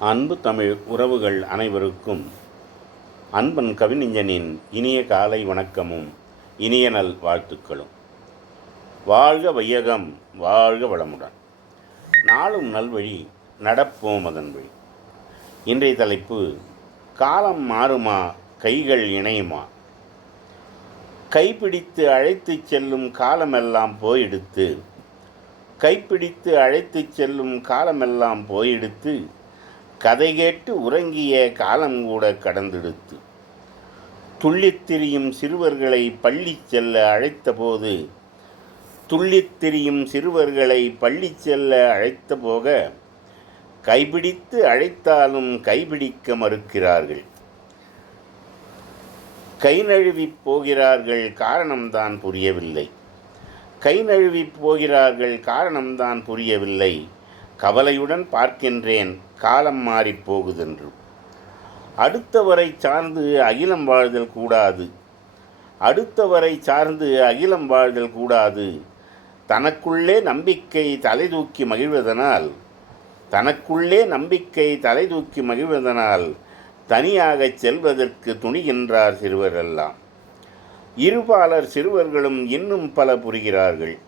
அன்பு தமிழ் உறவுகள் அனைவருக்கும் அன்பன் கவிஞனின் இனிய காலை வணக்கமும் இனிய நல் வாழ்த்துக்களும். வாழ்க வையகம் வாழ்க வளமுடன். நாளும் நல்வழி நடப்போம் அதன் வழி. இன்றைய தலைப்பு காலம் மாறுமா கைகள் இணையுமா? கைப்பிடித்து அழைத்துச் செல்லும் காலமெல்லாம் போயெடுத்து கைப்பிடித்து அழைத்துச் செல்லும் காலமெல்லாம் போயெடுத்து கதை கேட்டு உறங்கிய காலம் கூட கடந்தெடுத்து. துள்ளித்திரியும் சிறுவர்களை பள்ளி செல்ல அழைத்தபோது துள்ளித்திரியும் சிறுவர்களை பள்ளி செல்ல அழைத்த போக கைபிடித்து அழைத்தாலும் கைபிடிக்க மறுக்கிறார்கள். கை நழுவிப் போகிறார்கள் காரணம்தான் புரியவில்லை. கை நழுவிப் போகிறார்கள் காரணம்தான் புரியவில்லை. கவலையுடன் பார்க்கின்றேன் காலம் மாறிப் போகுதென்று. அடுத்தவரை சார்ந்து அகிலம் வாழ்தல் கூடாது. அடுத்தவரை சார்ந்து அகிலம் வாழ்தல் கூடாது. தனக்குள்ளே நம்பிக்கை தலை தூக்கி மகிழ்வதனால் தனக்குள்ளே நம்பிக்கை தலை தூக்கி மகிழ்வதனால் தனியாகச் செல்வதற்கு துணிகின்றார் சிறுவரெல்லாம். இருபாலர் சிறுவர்களும் இன்னும் பல புரிகிறார்கள்.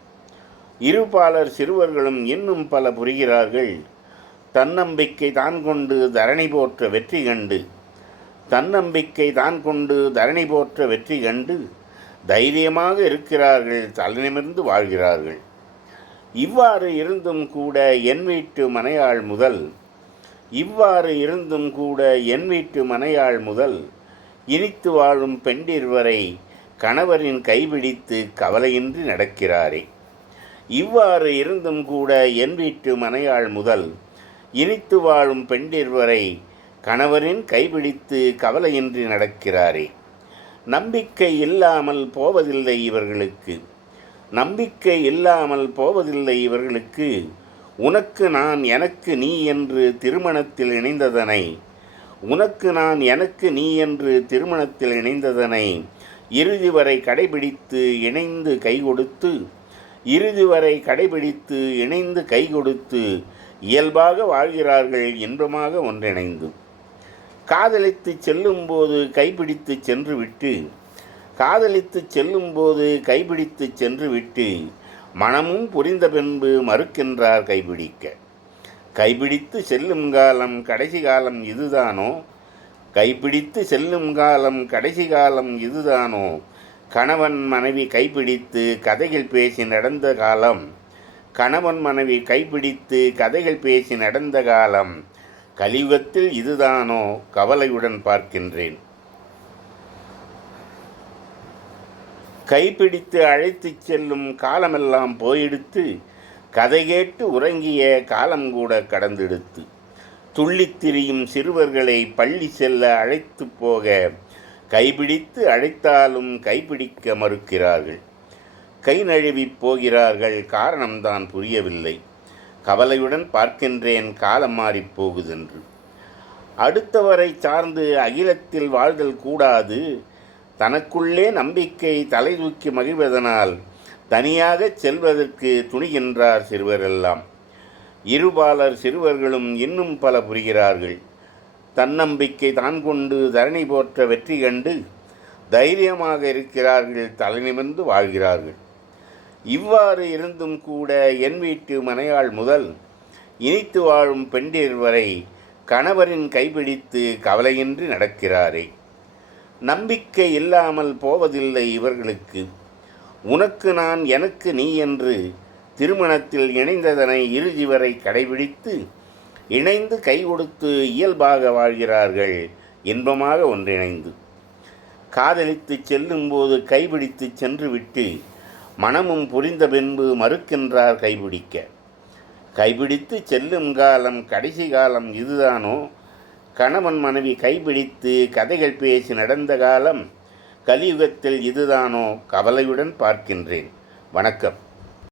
இருபாலர் சிறுவர்களும் இன்னும் பல புரிகிறார்கள். தன்னம்பிக்கை தான் கொண்டு தரணி போற்ற வெற்றி கண்டு. தன்னம்பிக்கை தான் கொண்டு தரணி போற்ற வெற்றி கண்டு தைரியமாக இருக்கிறார்கள் தலைநிமிர்ந்து வாழ்கிறார்கள். இவ்வாறு இருந்தும் கூட என் வீட்டு மனையாள் முதல். இவ்வாறு இருந்தும் கூட என் வீட்டு மனையாள் முதல். இனித்து வாழும் பெண்டிர் வரை கணவரின் கைபிடித்து கவலையின்றி நடக்கிறாரே. இவ்வாறு இருந்தும் கூட என் வீட்டு மனையாள் முதல் இனித்து வாழும் பெண்டிர் வரை கணவரின் கைபிடித்து கவலையின்றி நடக்கிறாரே. நம்பிக்கை இல்லாமல் போவதில்லை இவர்களுக்கு. நம்பிக்கை இல்லாமல் போவதில்லை இவர்களுக்கு. உனக்கு நான் எனக்கு நீ என்று திருமணத்தில் இணைந்ததனை உனக்கு நான் எனக்கு நீ என்று திருமணத்தில் இணைந்ததனை இறுதி வரை கடைபிடித்து இணைந்து கை கொடுத்து இறுதி வரை கடைபிடித்து இணைந்து கை கொடுத்து இயல்பாக வாழ்கிறார்கள் இன்பமாக ஒன்றிணைந்து. காதலித்து செல்லும்போது கைப்பிடித்து சென்று விட்டு காதலித்து செல்லும்போது கைப்பிடித்து சென்று விட்டு மனமும் புரிந்த பின்பு மறுக்கின்றார் கைப்பிடிக்க. கைப்பிடித்து செல்லும் காலம் கடைசி காலம் இதுதானோ? கைப்பிடித்து செல்லும் காலம் கடைசி காலம் இதுதானோ? கணவன் மனைவி கைப்பிடித்து கதைகள் பேசி நடந்த காலம். கணவன் மனைவி கைப்பிடித்து கதைகள் பேசி நடந்த காலம். கலியுகத்தில் இதுதானோ கவலையுடன் பார்க்கின்றேன். கைப்பிடித்து அழைத்துச் செல்லும் காலமெல்லாம் போயெடுத்து கதை கேட்டு உறங்கிய காலம் கூட கடந்தெடுத்து. துள்ளித் திரியும் சிறுவர்களை பள்ளி செல்ல அழைத்து போக கைபிடித்து அழைத்தாலும் கைபிடிக்க மறுக்கிறார்கள். கை நழுவிப் போகிறார்கள் காரணம்தான் புரியவில்லை. கவலையுடன் பார்க்கின்றேன் காலம் மாறிப் போகுதென்று. அடுத்தவரை சார்ந்து அகிலத்தில் வாழ்தல் கூடாது. தனக்குள்ளே நம்பிக்கை தலை தூக்கி மகிழ்வதனால் தனியாகச் செல்வதற்கு துணிகின்றார் சிறுவரெல்லாம். இருபாலர் சிறுவர்களும் இன்னும் பல புரிகிறார்கள். தன்னம்பிக்கை தான் கொண்டு தரணி போற்ற வெற்றி கண்டு தைரியமாக இருக்கிறார்கள் தலைநிமிர்ந்து வாழ்கிறார்கள். இவ்வாறு இருந்தும் கூட என் வீட்டு மனையாள் முதல் இனித்து வாழும் பெண்டிர் வரை கணவரின் கைபிடித்து கவலையின்றி நடக்கிறாரே. நம்பிக்கை இல்லாமல் போவதில்லை இவர்களுக்கு. உனக்கு நான் எனக்கு நீ என்று திருமணத்தில் இணைந்ததனை இறுதி வரை கடைபிடித்து இணைந்து கை கொடுத்து இயல்பாக வாழ்கிறார்கள். இன்பமாக ஒன்றிணைந்து. காதலித்து செல்லும்போது கைபிடித்து சென்று விட்டு மனமும் புரிந்த பின்பு மறுக்கின்றார் கைபிடிக்க. கைபிடித்து செல்லும் காலம் கடைசி காலம் இதுதானோ? கணவன் மனைவி கைபிடித்து கதைகள் பேசி நடந்த காலம் கலியுகத்தில் இதுதானோ? கவலையுடன் பார்க்கின்றேன். வணக்கம்.